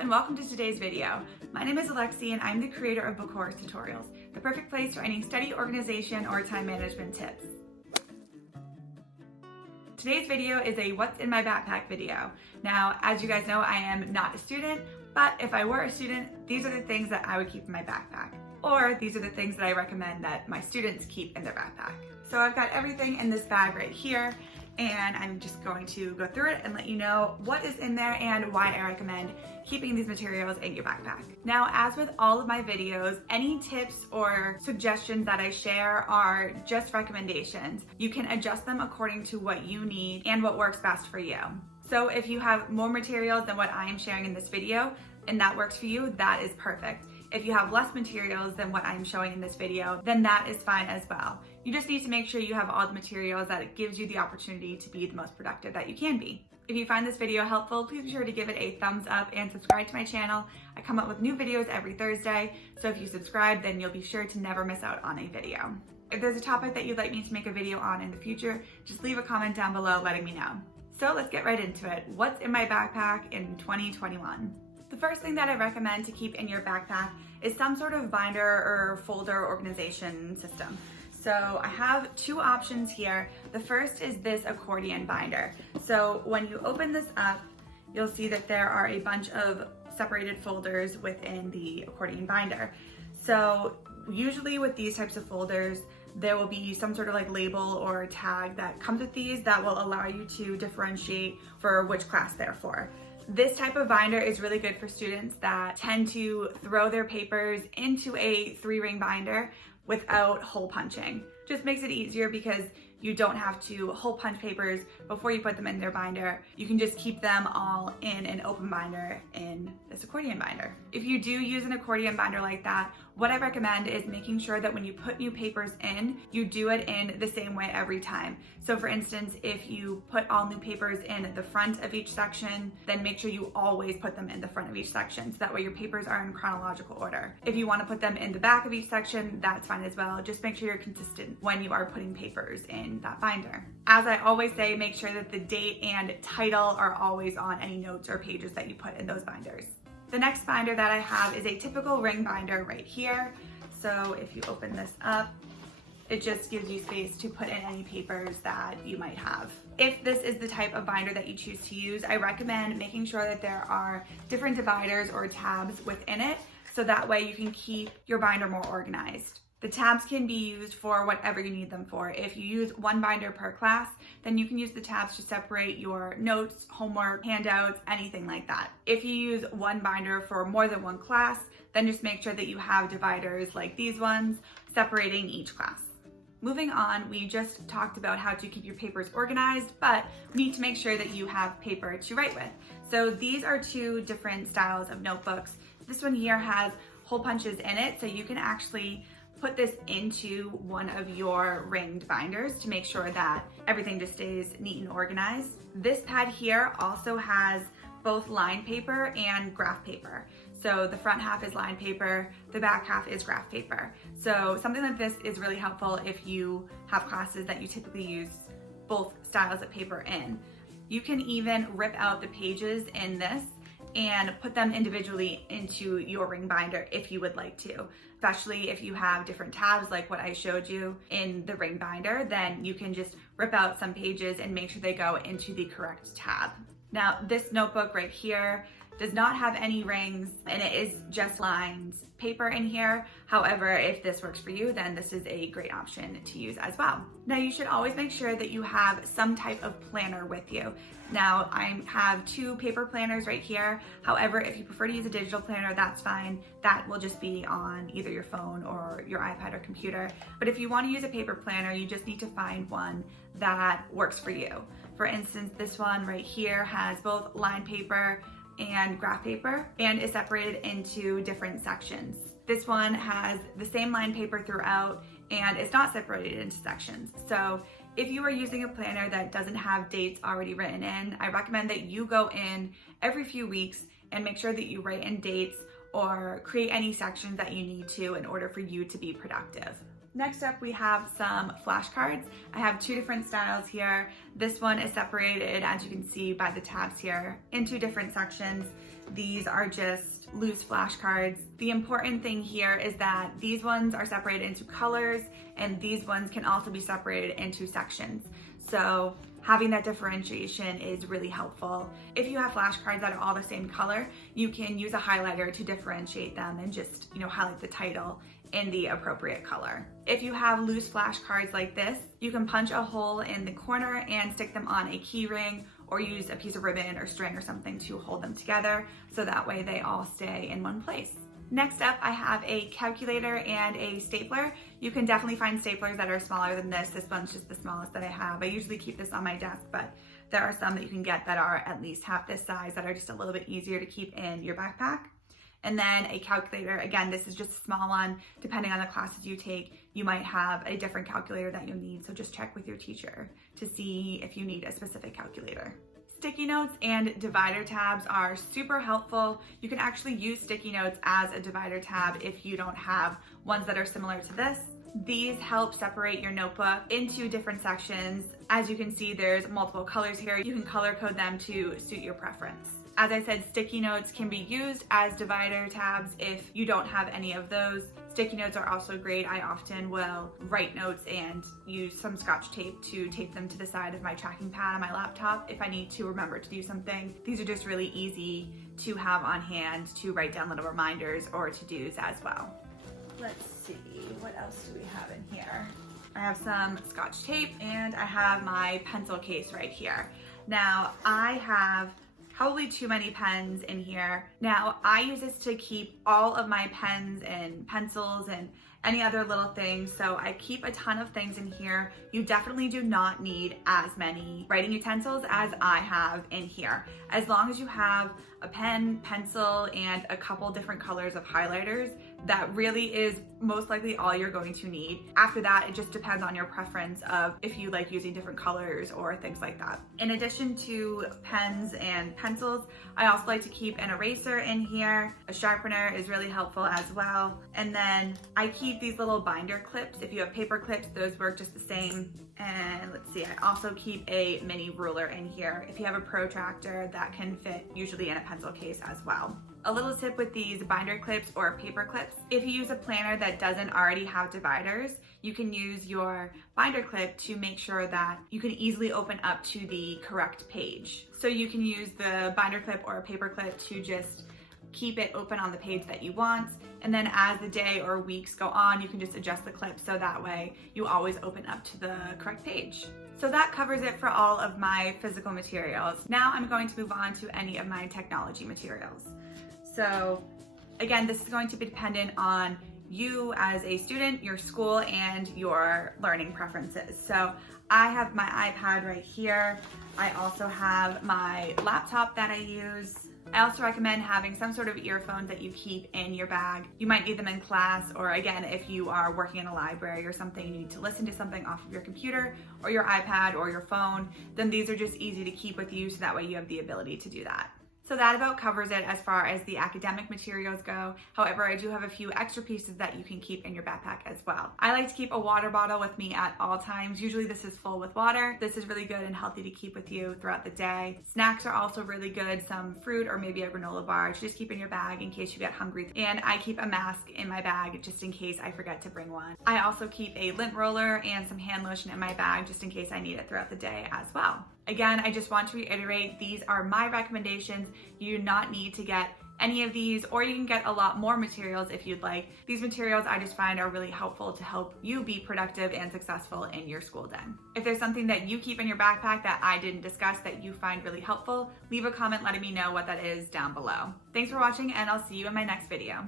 and welcome to today's video. My name is Alexi and I'm the creator of Bukuras tutorials, the perfect place for any study organization or time management tips. Today's video is a what's in my backpack video. Now, as you guys know, I am not a student, but if I were a student, these are the things that I would keep in my backpack. Or these are the things that I recommend that my students keep in their backpack. So I've got everything in this bag right here, and I'm just going to go through it and let you know what is in there and why I recommend keeping these materials in your backpack. Now, as with all of my videos, any tips or suggestions that I share are just recommendations. You can adjust them according to what you need and what works best for you. So if you have more materials than what I am sharing in this video and that works for you, that is perfect. If you have less materials than what I'm showing in this video, then that is fine as well. You just need to make sure you have all the materials that it gives you the opportunity to be the most productive that you can be. If you find this video helpful, please be sure to give it a thumbs up and subscribe to my channel. I come up with new videos every Thursday, so if you subscribe, then you'll be sure to never miss out on a video. If there's a topic that you'd like me to make a video on in the future, just leave a comment down below letting me know. So let's get right into it. What's in my backpack in 2021? The first thing that I recommend to keep in your backpack is some sort of binder or folder organization system. So I have two options here. The first is this accordion binder. So when you open this up, you'll see that there are a bunch of separated folders within the accordion binder. So usually with these types of folders, there will be some sort of like label or tag that comes with these that will allow you to differentiate for which class they're for. This type of binder is really good for students that tend to throw their papers into a 3-ring binder without hole punching. Just makes it easier because you don't have to hole punch papers before you put them in their binder. You can just keep them all in an open binder in this accordion binder. If you do use an accordion binder like that, what I recommend is making sure that when you put new papers in, you do it in the same way every time. So for instance, if you put all new papers in the front of each section, then make sure you always put them in the front of each section, so that way your papers are in chronological order. If you want to put them in the back of each section, that's fine as well. Just make sure you're consistent when you are putting papers in that binder. As I always say, make sure that the date and title are always on any notes or pages that you put in those binders. The next binder that I have is a typical ring binder right here. So if you open this up, it just gives you space to put in any papers that you might have. If this is the type of binder that you choose to use, I recommend making sure that there are different dividers or tabs within it, so that way you can keep your binder more organized. The tabs can be used for whatever you need them for. If you use one binder per class, then you can use the tabs to separate your notes, homework, handouts, anything like that. If you use one binder for more than one class, then just make sure that you have dividers like these ones separating each class. Moving on, we just talked about how to keep your papers organized, but we need to make sure that you have paper to write with. So these are two different styles of notebooks. This one here has hole punches in it, so you can actually put this into one of your ringed binders to make sure that everything just stays neat and organized. This pad here also has both lined paper and graph paper. So the front half is lined paper, the back half is graph paper. So something like this is really helpful if you have classes that you typically use both styles of paper in. You can even rip out the pages in this and put them individually into your ring binder if you would like to. Especially if you have different tabs like what I showed you in the ring binder, then you can just rip out some pages and make sure they go into the correct tab. Now, this notebook right here does not have any rings and it is just lined paper in here. However, if this works for you, then this is a great option to use as well. Now, you should always make sure that you have some type of planner with you. Now, I have two paper planners right here. However, if you prefer to use a digital planner, that's fine. That will just be on either your phone or your iPad or computer. But if you want to use a paper planner, you just need to find one that works for you. For instance, this one right here has both lined paper and graph paper and is separated into different sections. This one has the same lined paper throughout and it's not separated into sections. So if you are using a planner that doesn't have dates already written in, I recommend that you go in every few weeks and make sure that you write in dates or create any sections that you need to in order for you to be productive. Next up, we have some flashcards. I have two different styles here. This one is separated, as you can see by the tabs here, into different sections. These are just loose flashcards. The important thing here is that these ones are separated into colors and these ones can also be separated into sections. So having that differentiation is really helpful. If you have flashcards that are all the same color, you can use a highlighter to differentiate them and just, highlight the title in the appropriate color. If you have loose flashcards like this, you can punch a hole in the corner and stick them on a key ring or use a piece of ribbon or string or something to hold them together so that way they all stay in one place. Next up, I have a calculator and a stapler. You can definitely find staplers that are smaller than this. This one's just the smallest that I have. I usually keep this on my desk, but there are some that you can get that are at least half this size that are just a little bit easier to keep in your backpack. And then a calculator, again, this is just a small one. Depending on the classes you take, you might have a different calculator that you need, so just check with your teacher to see if you need a specific calculator. Sticky notes and divider tabs are super helpful. You can actually use sticky notes as a divider tab if you don't have ones that are similar to this. These help separate your notebook into different sections. As you can see, there's multiple colors here. You can color code them to suit your preference. As I said, sticky notes can be used as divider tabs if you don't have any of those. Sticky notes are also great. I often will write notes and use some scotch tape to tape them to the side of my tracking pad on my laptop if I need to remember to do something. These are just really easy to have on hand to write down little reminders or to-dos as well. Let's see, what else do we have in here? I have some scotch tape and I have my pencil case right here. Now, I have probably too many pens in here. Now, I use this to keep all of my pens and pencils and any other little things, so I keep a ton of things in here. You definitely do not need as many writing utensils as I have in here. As long as you have a pen, pencil, and a couple different colors of highlighters, that really is most likely all you're going to need. After that, it just depends on your preference of if you like using different colors or things like that. In addition to pens and pencils, I also like to keep an eraser in here. A sharpener is really helpful as well. And then I keep these little binder clips. If you have paper clips, those work just the same. And let's see, I also keep a mini ruler in here. If you have a protractor, that can fit usually in a pencil case as well. A little tip with these binder clips or paper clips, if you use a planner that doesn't already have dividers, you can use your binder clip to make sure that you can easily open up to the correct page. So you can use the binder clip or a paper clip to just keep it open on the page that you want. And then as the day or weeks go on, you can just adjust the clip so that way you always open up to the correct page. So that covers it for all of my physical materials. Now I'm going to move on to any of my technology materials. So again, this is going to be dependent on you as a student, your school, and your learning preferences. So I have my iPad right here. I also have my laptop that I use. I also recommend having some sort of earphones that you keep in your bag. You might need them in class, or again, if you are working in a library or something, you need to listen to something off of your computer or your iPad or your phone, then these are just easy to keep with you so that way you have the ability to do that. So that about covers it as far as the academic materials go. However, I do have a few extra pieces that you can keep in your backpack as well. I like to keep a water bottle with me at all times. Usually this is full with water. This is really good and healthy to keep with you throughout the day. Snacks are also really good. Some fruit or maybe a granola bar to just keep in your bag in case you get hungry. And I keep a mask in my bag just in case I forget to bring one. I also keep a lint roller and some hand lotion in my bag just in case I need it throughout the day as well. Again, I just want to reiterate, these are my recommendations. You do not need to get any of these, or you can get a lot more materials if you'd like. These materials I just find are really helpful to help you be productive and successful in your school day. If there's something that you keep in your backpack that I didn't discuss that you find really helpful, leave a comment letting me know what that is down below. Thanks for watching, and I'll see you in my next video.